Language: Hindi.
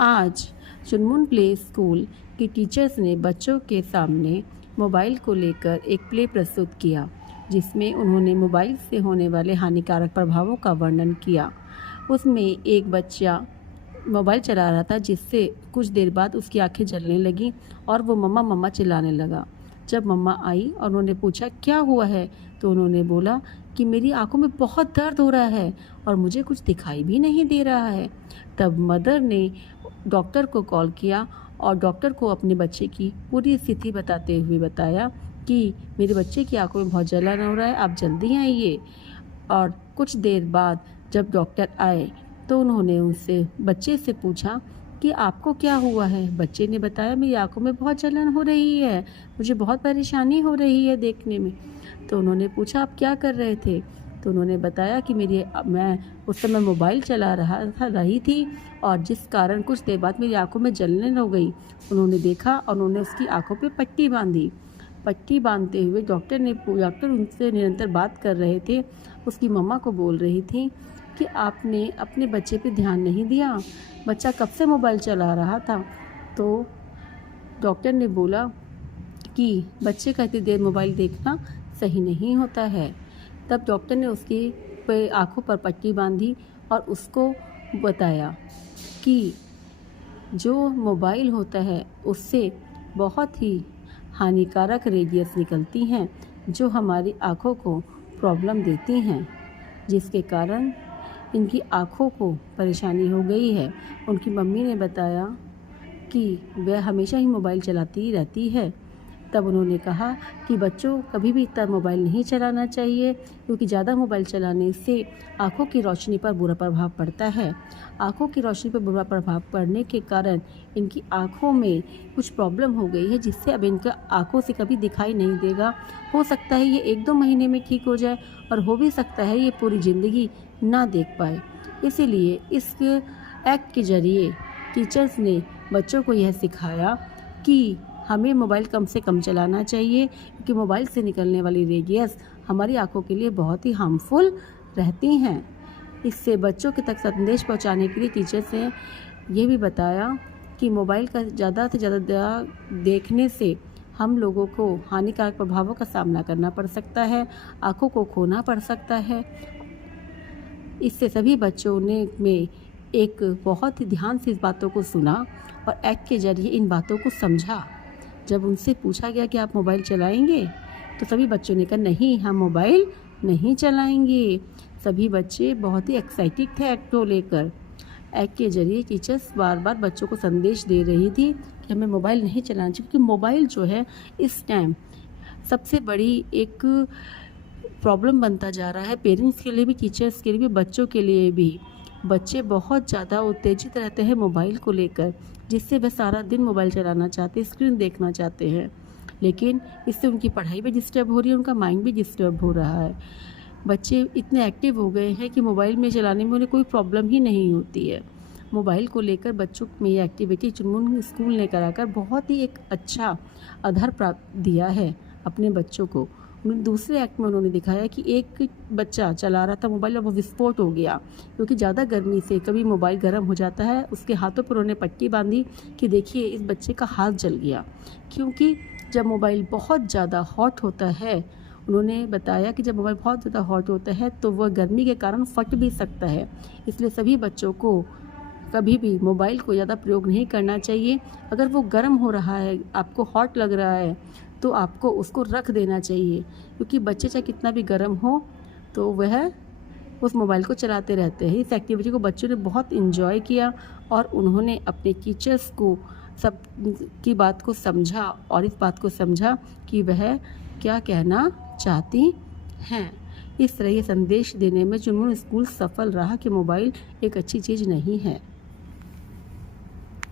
आज चुनमुन प्ले स्कूल की टीचर्स ने बच्चों के सामने मोबाइल को लेकर एक प्ले प्रस्तुत किया, जिसमें उन्होंने मोबाइल से होने वाले हानिकारक प्रभावों का वर्णन किया। उसमें एक बच्चा मोबाइल चला रहा था, जिससे कुछ देर बाद उसकी आंखें जलने लगीं और वो मम्मा मम्मा चिल्लाने लगा। जब मम्मा आई और उन्होंने पूछा क्या हुआ है, तो उन्होंने बोला कि मेरी आंखों में बहुत दर्द हो रहा है और मुझे कुछ दिखाई भी नहीं दे रहा है। तब मदर ने डॉक्टर को कॉल किया और डॉक्टर को अपने बच्चे की पूरी स्थिति बताते हुए बताया कि मेरे बच्चे की आंखों में बहुत जलन हो रहा है, आप जल्दी आइए। और कुछ देर बाद जब डॉक्टर आए तो उन्होंने उनसे बच्चे से पूछा कि आपको क्या हुआ है। बच्चे ने बताया मेरी आंखों में बहुत जलन हो रही है, मुझे बहुत परेशानी हो रही है देखने में। तो उन्होंने पूछा आप क्या कर रहे थे, तो उन्होंने बताया कि मैं उस समय मोबाइल चला रही थी और जिस कारण कुछ देर बाद मेरी आंखों में जलन हो गई। उन्होंने देखा और उन्होंने उसकी आंखों पे पट्टी बांधी। पट्टी बांधते हुए डॉक्टर उनसे निरंतर बात कर रहे थे। उसकी मम्मा को बोल रही थी कि आपने अपने बच्चे पे ध्यान नहीं दिया, बच्चा कब से मोबाइल चला रहा था। तो डॉक्टर ने बोला कि बच्चे का इतनी देर मोबाइल देखना सही नहीं होता है। तब डॉक्टर ने उसकी आँखों पर पट्टी बांधी और उसको बताया कि जो मोबाइल होता है उससे बहुत ही हानिकारक रेडियस निकलती हैं, जो हमारी आँखों को प्रॉब्लम देती हैं, जिसके कारण इनकी आँखों को परेशानी हो गई है। उनकी मम्मी ने बताया कि वह हमेशा ही मोबाइल चलाती रहती है। तब उन्होंने कहा कि बच्चों कभी भी इतना मोबाइल नहीं चलाना चाहिए, क्योंकि ज़्यादा मोबाइल चलाने से आँखों की रोशनी पर बुरा प्रभाव पड़ता है। आँखों की रोशनी पर बुरा प्रभाव पड़ने के कारण इनकी आँखों में कुछ प्रॉब्लम हो गई है, जिससे अब इनका आँखों से कभी दिखाई नहीं देगा। हो सकता है ये 1-2 महीने में ठीक हो जाए और हो भी सकता है ये पूरी ज़िंदगी ना देख पाए। इसीलिए इस एक्ट के ज़रिए टीचर्स ने बच्चों को यह सिखाया कि हमें मोबाइल कम से कम चलाना चाहिए, क्योंकि मोबाइल से निकलने वाली रेडियस हमारी आंखों के लिए बहुत ही हार्मफुल रहती हैं। इससे बच्चों के तक संदेश पहुंचाने के लिए टीचर्स ने ये भी बताया कि मोबाइल का ज़्यादा से ज़्यादा देखने से हम लोगों को हानिकारक प्रभावों का सामना करना पड़ सकता है, आँखों को खोना पड़ सकता है। इससे सभी बच्चों ने में एक बहुत ही ध्यान से इस बातों को सुना और एक्ट के ज़रिए इन बातों को समझा। जब उनसे पूछा गया कि आप मोबाइल चलाएंगे, तो सभी बच्चों ने कहा नहीं, हम मोबाइल नहीं चलाएंगे। सभी बच्चे बहुत ही एक्साइटेड थे एक्ट को लेकर। एक्ट के ज़रिए टीचर्स बार बार बच्चों को संदेश दे रही थी कि हमें मोबाइल नहीं चलाना चाहिए, क्योंकि मोबाइल जो है इस टाइम सबसे बड़ी एक प्रॉब्लम बनता जा रहा है, पेरेंट्स के लिए भी, टीचर्स के लिए भी, बच्चों के लिए भी। बच्चे बहुत ज़्यादा उत्तेजित रहते हैं मोबाइल को लेकर, जिससे वह सारा दिन मोबाइल चलाना चाहते हैं, स्क्रीन देखना चाहते हैं, लेकिन इससे उनकी पढ़ाई भी डिस्टर्ब हो रही है, उनका माइंड भी डिस्टर्ब हो रहा है। बच्चे इतने एक्टिव हो गए हैं कि मोबाइल में चलाने में उन्हें कोई प्रॉब्लम ही नहीं होती है। मोबाइल को लेकर बच्चों में ये एक्टिविटी चुनमुन स्कूल ने कराकर बहुत ही एक अच्छा आधार प्राप्त दिया है अपने बच्चों को। दूसरे एक्ट में उन्होंने दिखाया कि एक बच्चा चला रहा था मोबाइल और वो विस्फोट हो गया, क्योंकि ज़्यादा गर्मी से कभी मोबाइल गर्म हो जाता है। उसके हाथों पर उन्होंने पट्टी बांधी कि देखिए इस बच्चे का हाथ जल गया, क्योंकि जब मोबाइल बहुत ज़्यादा हॉट होता है, उन्होंने बताया कि जब मोबाइल बहुत ज़्यादा हॉट होता है तो वह गर्मी के कारण फट भी सकता है। इसलिए सभी बच्चों को कभी भी मोबाइल को ज़्यादा प्रयोग नहीं करना चाहिए। अगर वो गर्म हो रहा है, आपको हॉट लग रहा है, तो आपको उसको रख देना चाहिए, क्योंकि बच्चे चाहे कितना भी गर्म हो तो वह उस मोबाइल को चलाते रहते हैं। इस एक्टिविटी को बच्चों ने बहुत इन्जॉय किया और उन्होंने अपने टीचर्स को सब की बात को समझा और इस बात को समझा कि वह क्या कहना चाहती हैं। इस तरह ये संदेश देने में चुनमुन स्कूल सफल रहा कि मोबाइल एक अच्छी चीज़ नहीं है।